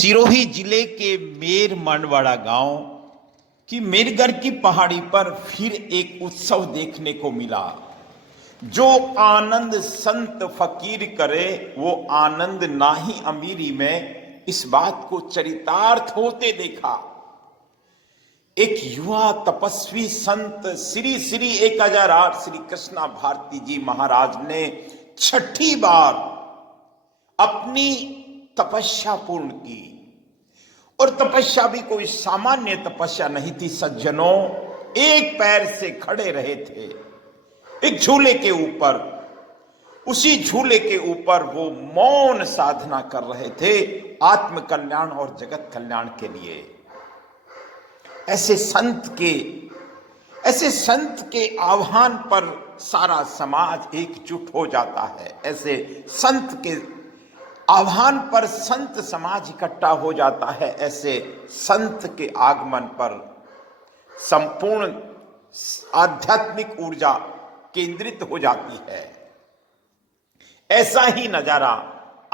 सिरोही जिले के मेर मंडवाड़ा गांव की मेरगर की पहाड़ी पर फिर एक उत्सव देखने को मिला। जो आनंद संत फकीर करे वो आनंद नाही अमीरी में, इस बात को चरितार्थ होते देखा। एक युवा तपस्वी संत श्री श्री 1008 श्री कृष्णा भारती जी महाराज ने छठी बार अपनी तपस्या पूर्ण की। और तपस्या भी कोई सामान्य तपस्या नहीं थी सज्जनों। एक पैर से खड़े रहे थे एक झूले के ऊपर। उसी झूले के ऊपर वो मौन साधना कर रहे थे आत्म कल्याण और जगत कल्याण के लिए। ऐसे संत के आह्वान पर सारा समाज एकजुट हो जाता है। ऐसे संत के आह्वान पर संत समाज इकट्ठा हो जाता है। ऐसे संत के आगमन पर संपूर्ण आध्यात्मिक ऊर्जा केंद्रित हो जाती है। ऐसा ही नजारा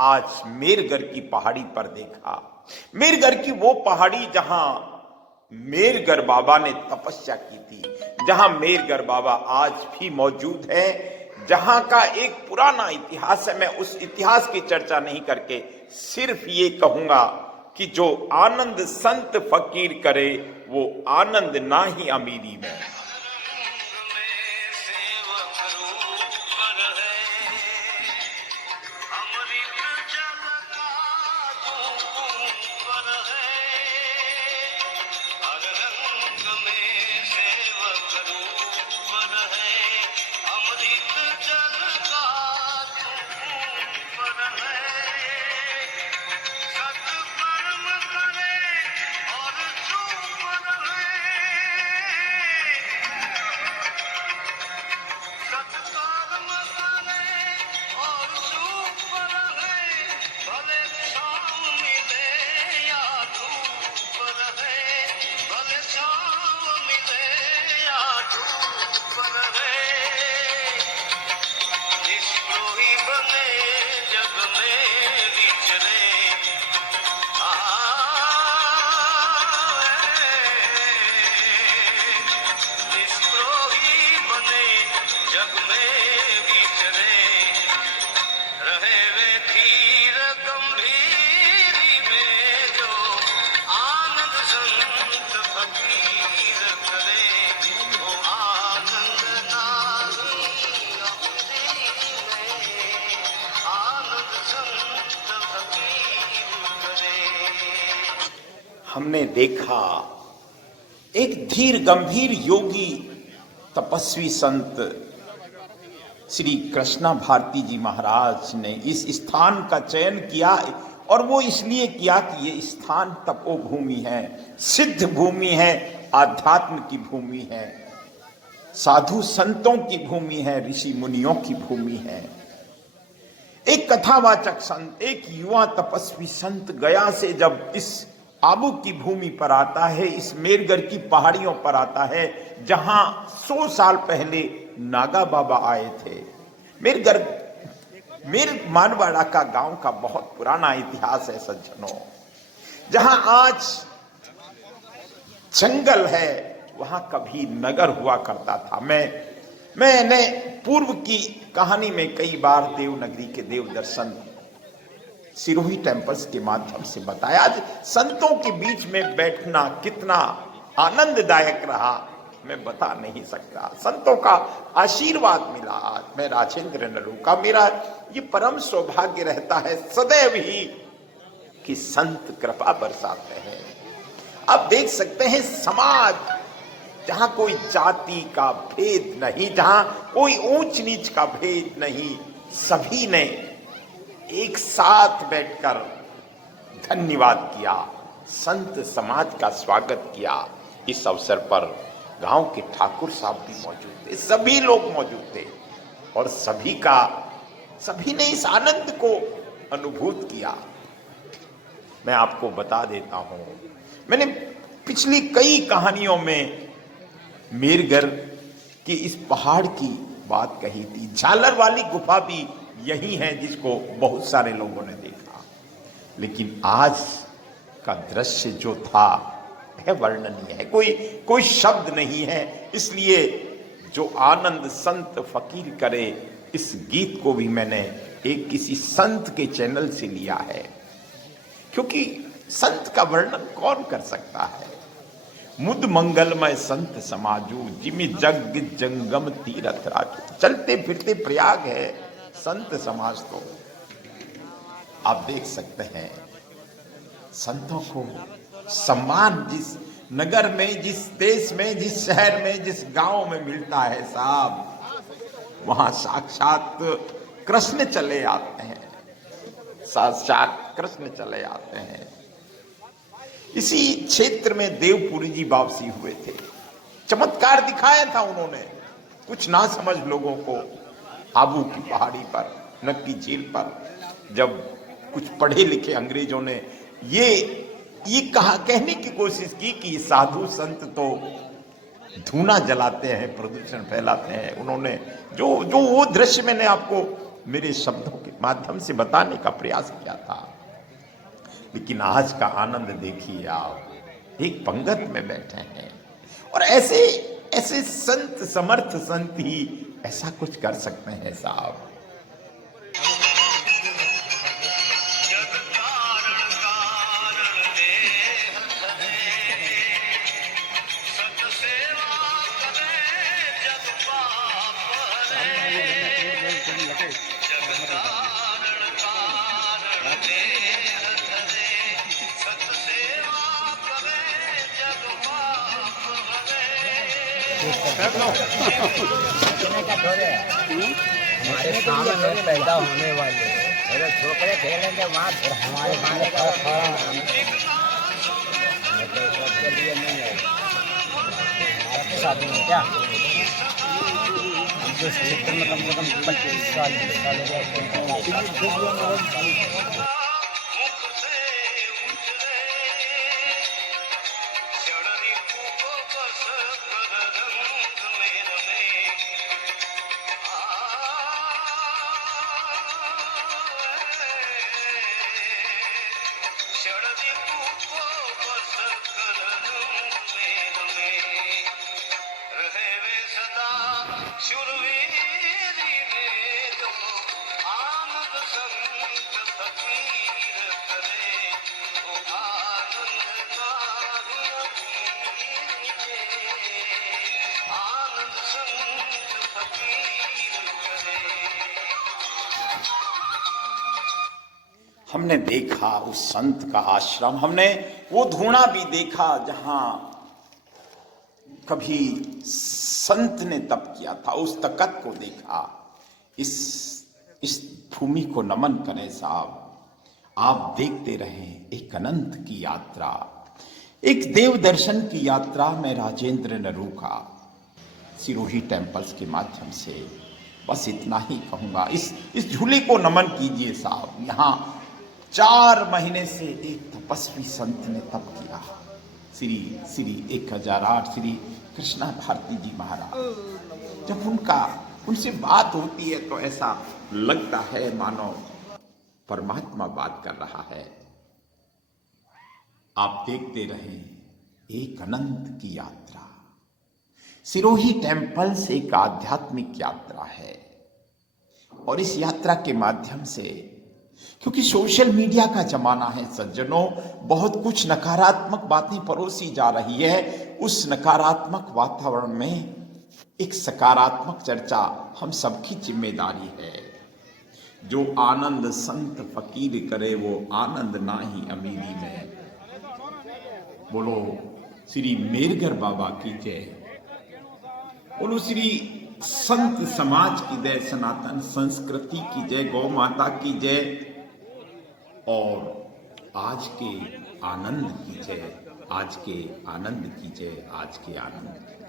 आज मेरगर की पहाड़ी पर देखा। मेरगर की वो पहाड़ी जहां मेरगर बाबा ने तपस्या की थी, जहां मेरगर बाबा आज भी मौजूद है, जहां का एक पुराना इतिहास है। मैं उस इतिहास की चर्चा नहीं करके सिर्फ ये कहूंगा कि जो आनंद संत फकीर करे वो आनंद ना ही अमीरी में। हमने देखा एक धीर गंभीर योगी तपस्वी संत श्री कृष्णा भारती जी महाराज ने इस स्थान का चयन किया। और वो इसलिए किया कि ये स्थान तपोभूमि है, सिद्ध भूमि है, आध्यात्म की भूमि है, साधु संतों की भूमि है, ऋषि मुनियों की भूमि है। एक कथावाचक संत, एक युवा तपस्वी संत गया से जब इस आबू की भूमि पर आता है, इस मेरगर की पहाड़ियों पर आता है, जहां 100 साल पहले नागा बाबा आए थे। मेर मानवाड़ा का गांव का बहुत पुराना इतिहास है सज्जनों। जहां आज जंगल है वहां कभी नगर हुआ करता था। मैंने पूर्व की कहानी में कई बार देवनगरी के देव दर्शन सिरोही टेम्पल्स के माध्यम से बताया। आज संतों के बीच में बैठना कितना आनंददायक रहा मैं बता नहीं सकता। संतों का आशीर्वाद मिला। आज मैं राजेंद्र नलू का मेरा ये परम सौभाग्य रहता है सदैव ही कि संत कृपा बरसाते हैं। अब देख सकते हैं समाज जहां कोई जाति का भेद नहीं, जहां कोई ऊंच नीच का भेद नहीं, सभी ने एक साथ बैठकर धन्यवाद किया, संत समाज का स्वागत किया। इस अवसर पर गांव के ठाकुर साहब भी मौजूद थे, सभी लोग मौजूद थे और सभी ने इस आनंद को अनुभूत किया। मैं आपको बता देता हूं, मैंने पिछली कई कहानियों में मेरगर की इस पहाड़ की बात कही थी। झालर वाली गुफा भी यही है जिसको बहुत सारे लोगों ने देखा। लेकिन आज का दृश्य जो था है वर्णनीय है, कोई शब्द नहीं है। इसलिए जो आनंद संत फकीर करे, इस गीत को भी मैंने एक किसी संत के चैनल से लिया है, क्योंकि संत का वर्णन कौन कर सकता है। मुद मंगलमय संत समाजू, जिमि जग जंगम तीरथ राजू। चलते फिरते प्रयाग है संत समाज। तो आप देख सकते हैं संतों को सम्मान जिस नगर में, जिस देश में, जिस शहर में, जिस गांव में मिलता है साहब, वहां साक्षात कृष्ण चले आते हैं, साक्षात कृष्ण चले आते हैं। इसी क्षेत्र में देवपुरी जी वापसी हुए थे, चमत्कार दिखाया था उन्होंने कुछ ना समझ लोगों को। आबू की पहाड़ी पर, नक्की झील पर, जब कुछ पढ़े लिखे अंग्रेजों ने ये कहने की कोशिश की कि साधु संत तो धूना जलाते हैं, प्रदूषण फैलाते हैं, उन्होंने जो वो दृश्य मैंने आपको मेरे शब्दों के माध्यम से बताने का प्रयास किया था। लेकिन आज का आनंद देखिए आप, एक पंगत में बैठे हैं और ऐसे संत, समर्थ संत ही ऐसा कुछ कर सकते हैं साहब। हमारे सामने पैदा होने वाले अगर छोकरे खेलेंगे वहाँ फिर हमारे खाने का सबके लिए नहीं है। हमारे साथ में क्या हम तो इस क्षेत्र में कम से कम 25 साल हमने देखा उस संत का आश्रम, हमने वो धूणा भी देखा जहां कभी संत ने तप किया था, उस तकत को देखा। इस भूमि को नमन करें साहब, आप देखते रहें एक अनंत की यात्रा, एक देव दर्शन की यात्रा में राजेंद्र ने रोका सिरोही टेम्पल्स के माध्यम से। बस इतना ही कहूंगा, इस झूले को नमन कीजिए साहब। यहाँ 4 महीने से एक तपस्वी संत ने तप किया, श्री 1008 श्री कृष्णा भारती जी महाराज। जब उनसे बात होती है तो ऐसा लगता है मानो परमात्मा बात कर रहा है। आप देखते रहें एक अनंत की यात्रा। सिरोही टेम्पल्स एक आध्यात्मिक यात्रा है और इस यात्रा के माध्यम से, क्योंकि सोशल मीडिया का जमाना है सज्जनों, बहुत कुछ नकारात्मक बातें परोसी जा रही है। उस नकारात्मक वातावरण में एक सकारात्मक चर्चा हम सबकी जिम्मेदारी है। जो आनंद संत फकीर करे वो आनंद नाही अमीरी में। बोलो श्री मेरगर बाबा की जय, बोलो श्री संत समाज की जय, सनातन संस्कृति की जय, गौ माता की जय और आज के आनंद की जय, आज के आनंद की जय, आज के आनंद की।